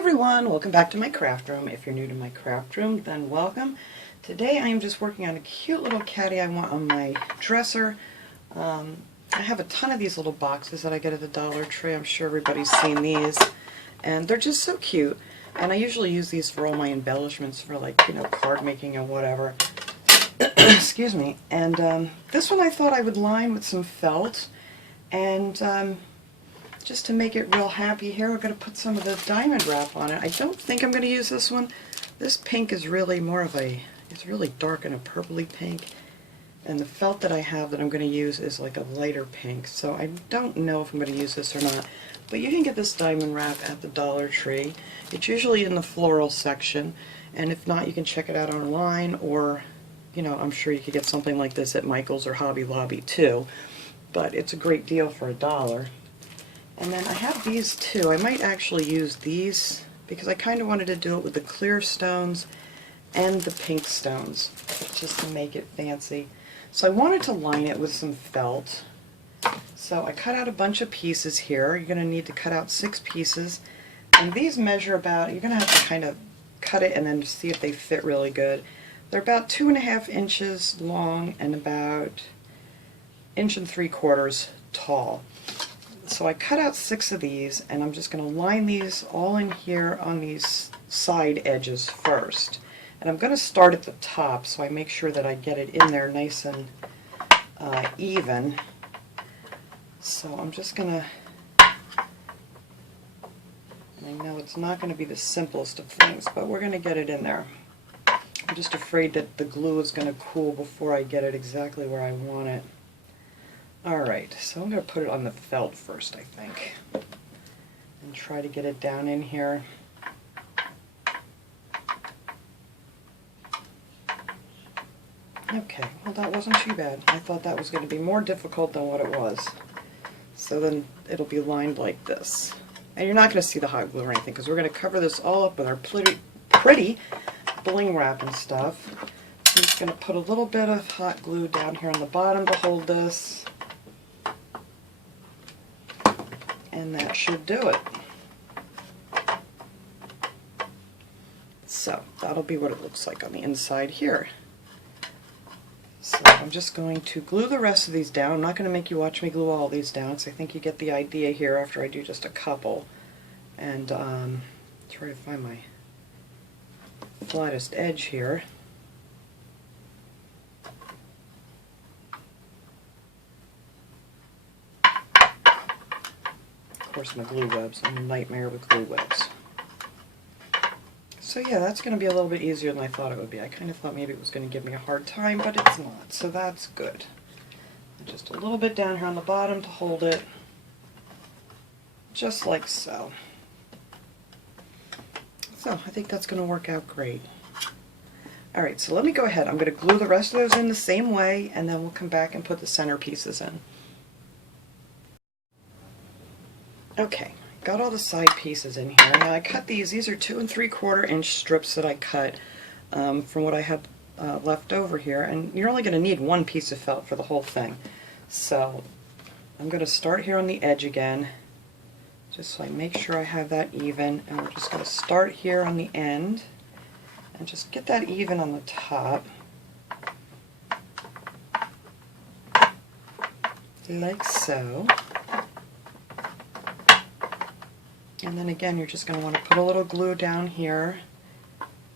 everyone, welcome back to my craft room. If you're new to my craft room, then welcome. Today I am just working on a cute little caddy I want on my dresser. I have a ton of these little boxes that I get at the Dollar Tree. I'm sure everybody's seen these. And they're just so cute. And I usually use these for all my embellishments for, like, you know, card making and whatever. Excuse me. And this one I thought I would line with some felt. And just to make it real happy here, we're going to put some of the diamond wrap on it. I don't think I'm going to use this one. This pink is really more of a, it's really dark and a purpley pink. And the felt that I have that I'm going to use is like a lighter pink. So I don't know if I'm going to use this or not. But you can get this diamond wrap at the Dollar Tree. It's usually in the floral section. And if not, you can check it out online, or, you know, I'm sure you could get something like this at Michael's or Hobby Lobby too. But it's a great deal for $1. And then I have these too. I might actually use these because I kind of wanted to do it with the clear stones and the pink stones, just to make it fancy. So I wanted to line it with some felt. So I cut out a bunch of pieces here. You're going to need to cut out 6 pieces. And these measure about, you're going to have to kind of cut it and then see if they fit really good. They're about 2.5 inches long and about 1.75 inches tall. So I cut out 6 of these, and I'm just going to line these all in here on these side edges first. And I'm going to start at the top, so I make sure that I get it in there nice and even. So I'm just going to, and I know it's not going to be the simplest of things, but we're going to get it in there. I'm just afraid that the glue is going to cool before I get it exactly where I want it. Alright, so I'm going to put it on the felt first, I think, and try to get it down in here. Okay, well that wasn't too bad. I thought that was going to be more difficult than what it was. So then it'll be lined like this. And you're not going to see the hot glue or anything, because we're going to cover this all up with our pretty bling wrap and stuff. I'm just going to put a little bit of hot glue down here on the bottom to hold this. And that should do it. So that'll be what it looks like on the inside here. So I'm just going to glue the rest of these down. I'm not going to make you watch me glue all these down, because I think you get the idea here after I do just a couple. And try to find my flattest edge here. Of course, my glue webs. I'm a nightmare with glue webs. So yeah, that's going to be a little bit easier than I thought it would be. I kind of thought maybe it was going to give me a hard time, but it's not. So that's good. Just a little bit down here on the bottom to hold it, just like so. So I think that's going to work out great. Alright, so let me go ahead. I'm going to glue the rest of those in the same way, and then we'll come back and put the center pieces in. Okay, got all the side pieces in here. Now I cut these. These are 2 3/4 inch strips that I cut from what I have left over here. And you're only going to need 1 piece of felt for the whole thing. So I'm going to start here on the edge again, just so I make sure I have that even. And we're just going to start here on the end and just get that even on the top. Like so. And then again, you're just going to want to put a little glue down here.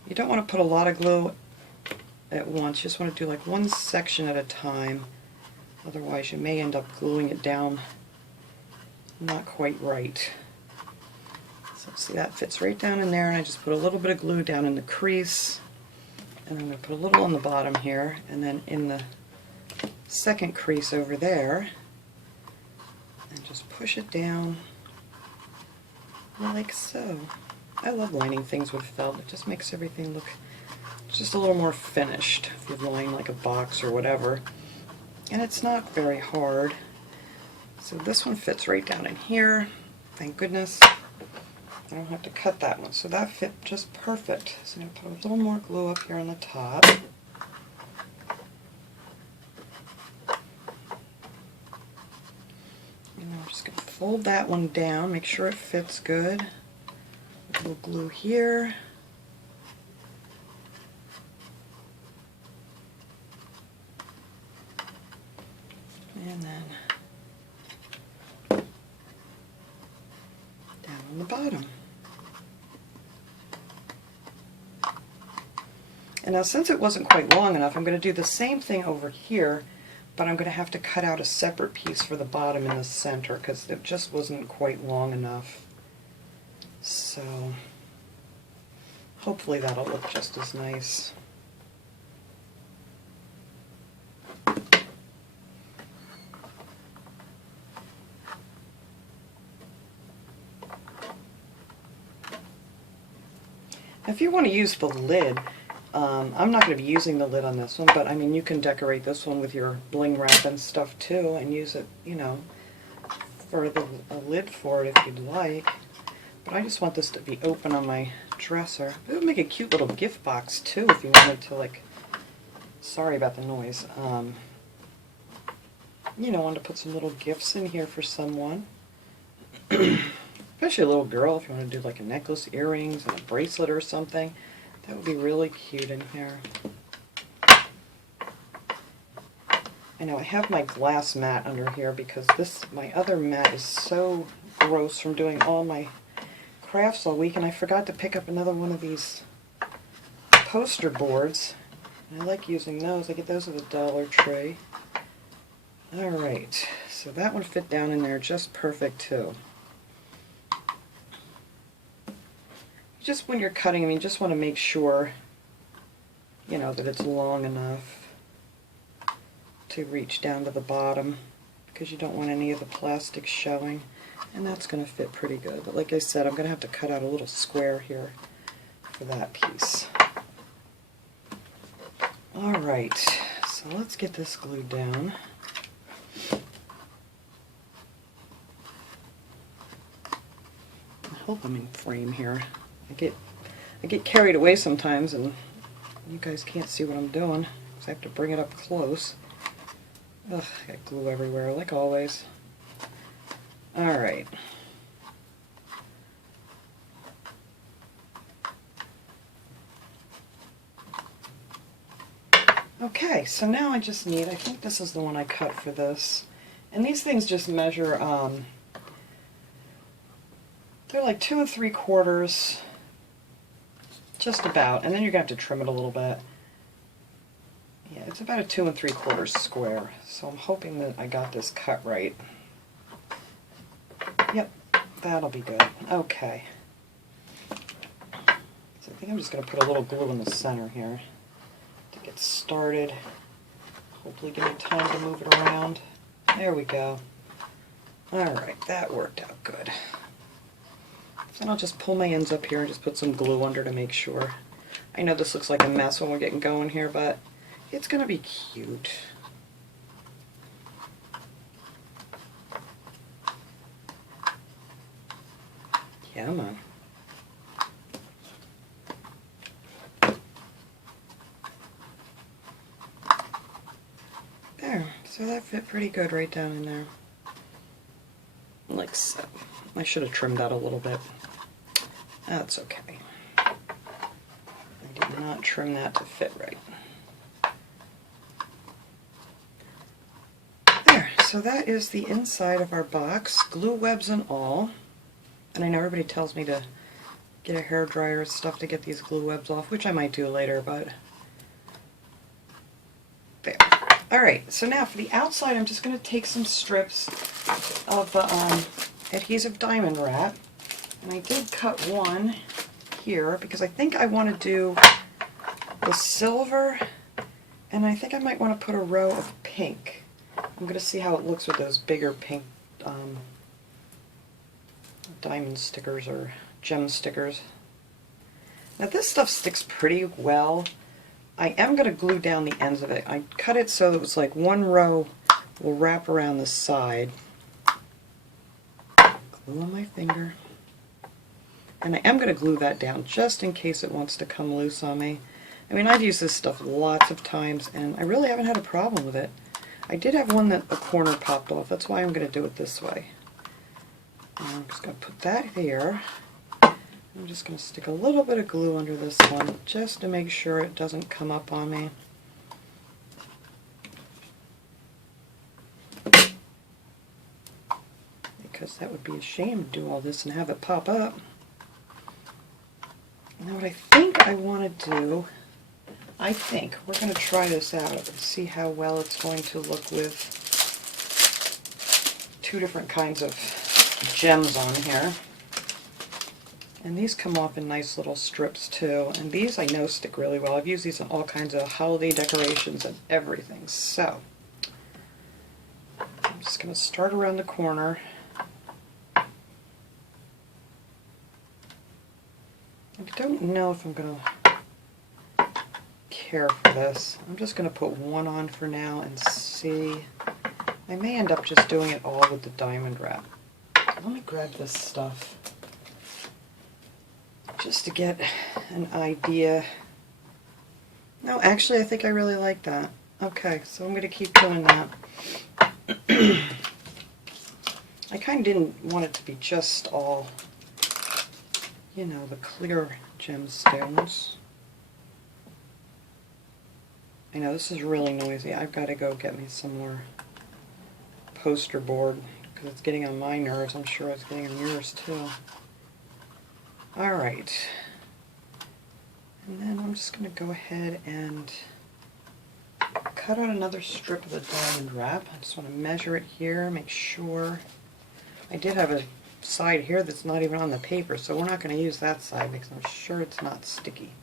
You don't want to put a lot of glue at once. You just want to do like one section at a time. Otherwise, you may end up gluing it down not quite right. So see, that fits right down in there, and I just put a little bit of glue down in the crease. And I'm going to put a little on the bottom here, and then in the second crease over there, and just push it down. Like so. I love lining things with felt. It just makes everything look just a little more finished if you line like a box or whatever. And it's not very hard. So this one fits right down in here. Thank goodness. I don't have to cut that one. So that fit just perfect. So I'm going to put a little more glue up here on the top. And I'm just going to fold that one down, make sure it fits good. little glue here. And then down on the bottom. And now since it wasn't quite long enough, I'm going to do the same thing over here, but I'm going to have to cut out a separate piece for the bottom in the center because it just wasn't quite long enough. So hopefully that'll look just as nice. If you want to use the lid, I'm not going to be using the lid on this one, but I mean you can decorate this one with your bling wrap and stuff too and use it, you know, for a lid for it if you'd like. But I just want this to be open on my dresser. It would make a cute little gift box too if you wanted to, like, sorry about the noise, you know, wanted to put some little gifts in here for someone. Especially a little girl, if you want to do like a necklace, earrings, and a bracelet or something. That would be really cute in here. I know I have my glass mat under here because my other mat is so gross from doing all my crafts all week, and I forgot to pick up another one of these poster boards. And I like using those. I get those at the Dollar Tree. Alright, so that one fit down in there just perfect too. Just when you're cutting, I mean, just want to make sure, you know, that it's long enough to reach down to the bottom because you don't want any of the plastic showing. And that's going to fit pretty good. But like I said, I'm going to have to cut out a little square here for that piece. Alright, so let's get this glued down. I hope I'm in frame here. I get carried away sometimes and you guys can't see what I'm doing because I have to bring it up close. Ugh, I got glue everywhere like always. Alright. Okay, so now I just need, I think this is the one I cut for this. And these things just measure, they're like 2 3/4, just about, and then you're going to have to trim it a little bit. Yeah, it's about a 2 3/4 square, so I'm hoping that I got this cut right. Yep, that'll be good. Okay. So I think I'm just going to put a little glue in the center here to get started. Hopefully give me time to move it around. There we go. Alright, that worked out good. Then I'll just pull my ends up here and just put some glue under to make sure. I know this looks like a mess when we're getting going here, but it's going to be cute. Come on. There, so that fit pretty good right down in there. Like so. I should have trimmed that a little bit. That's okay. I did not trim that to fit right. There, so that is the inside of our box, glue webs and all. And I know everybody tells me to get a hairdryer and stuff to get these glue webs off, which I might do later, but there. Alright, so now for the outside, I'm just going to take some strips of adhesive diamond wrap. And I did cut one here because I think I want to do the silver, and I think I might want to put a row of pink. I'm going to see how it looks with those bigger pink diamond stickers or gem stickers. Now this stuff sticks pretty well. I am going to glue down the ends of it. I cut it so it was like one row will wrap around the side. Glue on my finger. And I am going to glue that down just in case it wants to come loose on me. I mean, I've used this stuff lots of times and I really haven't had a problem with it. I did have one that the corner popped off. That's why I'm going to do it this way. And I'm just going to put that here. I'm just going to stick a little bit of glue under this one just to make sure it doesn't come up on me. Because that would be a shame to do all this and have it pop up. Now what I think I want to do, I think we're going to try this out and see how well it's going to look with two different kinds of gems on here. And these come off in nice little strips too. And these I know stick really well. I've used these on all kinds of holiday decorations and everything. So I'm just going to start around the corner. I don't know if I'm going to care for this. I'm just going to put one on for now and see. I may end up just doing it all with the diamond wrap. Let me grab this stuff just to get an idea. No, actually I think I really like that. Okay, so I'm going to keep doing that. I kind of didn't want it to be just all, you know, the clear gemstones. I know this is really noisy. I've got to go get me some more poster board because it's getting on my nerves. I'm sure it's getting on yours too. Alright. And then I'm just going to go ahead and cut out another strip of the diamond wrap. I just want to measure it here, make sure. I did have a side here that's not even on the paper, so we're not going to use that side because I'm sure it's not sticky.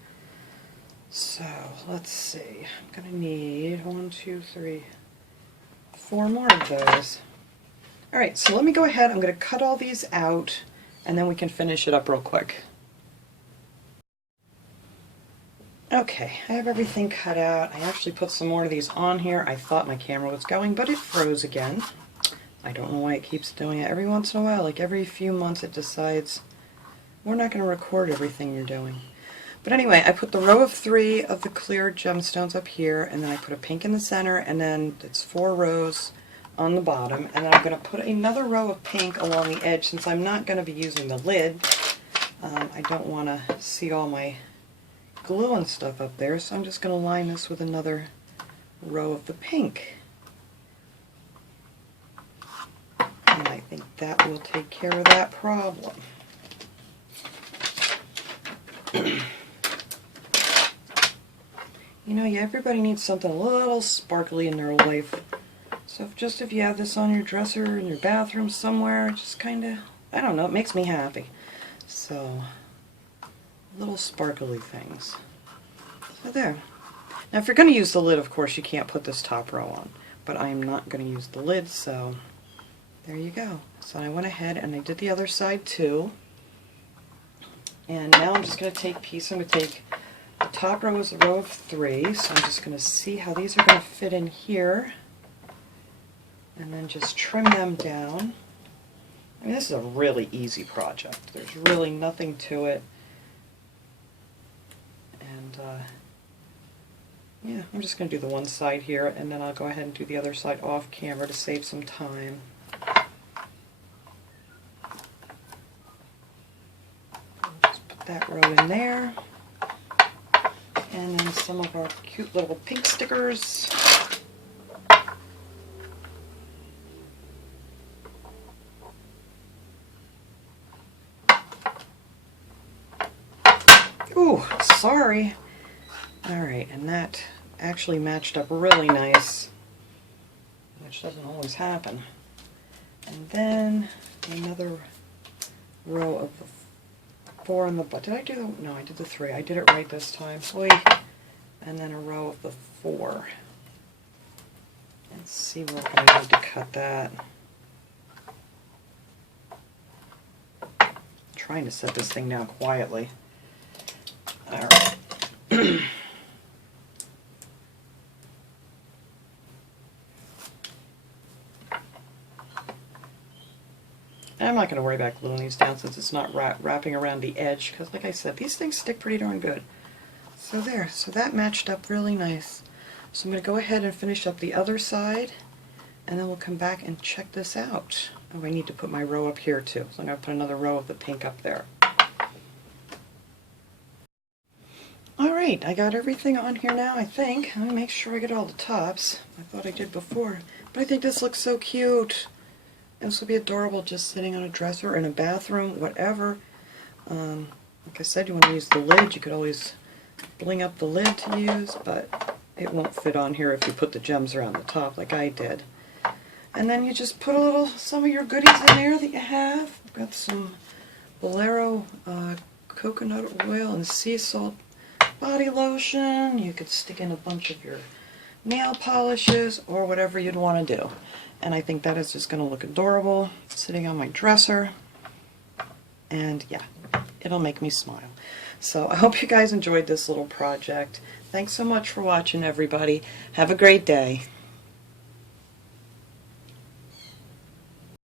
So let's see, I'm going to need 1, 2, 3, 4 more of those. Alright, so let me go ahead, I'm going to cut all these out and then we can finish it up real quick. Okay, I have everything cut out. I actually put some more of these on here. I thought my camera was going, but it froze again. I don't know why it keeps doing it. Every once in a while, like every few months, it decides we're not going to record everything you're doing. But anyway, I put the row of 3 of the clear gemstones up here, and then I put a pink in the center, and then it's 4 rows on the bottom, and then I'm going to put another row of pink along the edge. Since I'm not going to be using the lid, I don't want to see all my glue and stuff up there, so I'm just going to line this with another row of the pink. And I think that will take care of that problem. You know, everybody needs something a little sparkly in their life. So if you have this on your dresser in your bathroom somewhere, just kind of, I don't know, it makes me happy. So, little sparkly things. So there. Now if you're going to use the lid, of course you can't put this top row on. But I'm not going to use the lid, so there you go. So I went ahead and I did the other side too. And now I'm just going to take I'm going to take the top row is a row of 3, so I'm just going to see how these are going to fit in here. And then just trim them down. I mean, this is a really easy project. There's really nothing to it. And yeah, I'm just going to do the one side here, and then I'll go ahead and do the other side off camera to save some time. Just put that row in there. And then some of our cute little pink stickers. Ooh, sorry. Alright, and that actually matched up really nice, which doesn't always happen. And then another row of the 4 on the butt. Did I do the, no, I did the 3. I did it right this time. Oy. And then a row of the 4. Let's see where we're going to need to cut that. I'm trying to set this thing down quietly. Alright. I'm not going to worry about gluing these down since it's not wrapping around the edge, because like I said, these things stick pretty darn good. So there, so that matched up really nice. So I'm going to go ahead and finish up the other side, and then we'll come back and check this out. Oh, I need to put my row up here too, so I'm going to put another row of the pink up there. Alright, I got everything on here now, I think. Let me make sure I get all the tops. I thought I did before. But I think this looks so cute. This would be adorable just sitting on a dresser in a bathroom, whatever. Like I said, you want to use the lid. You could always bling up the lid to use, but it won't fit on here if you put the gems around the top like I did. And then you just put some of your goodies in there that you have. I've got some Bolero coconut oil and sea salt body lotion. You could stick in a bunch of your nail polishes or whatever you'd want to do. And I think that is just going to look adorable sitting on my dresser. And yeah, it'll make me smile. So I hope you guys enjoyed this little project. Thanks so much for watching, everybody. Have a great day.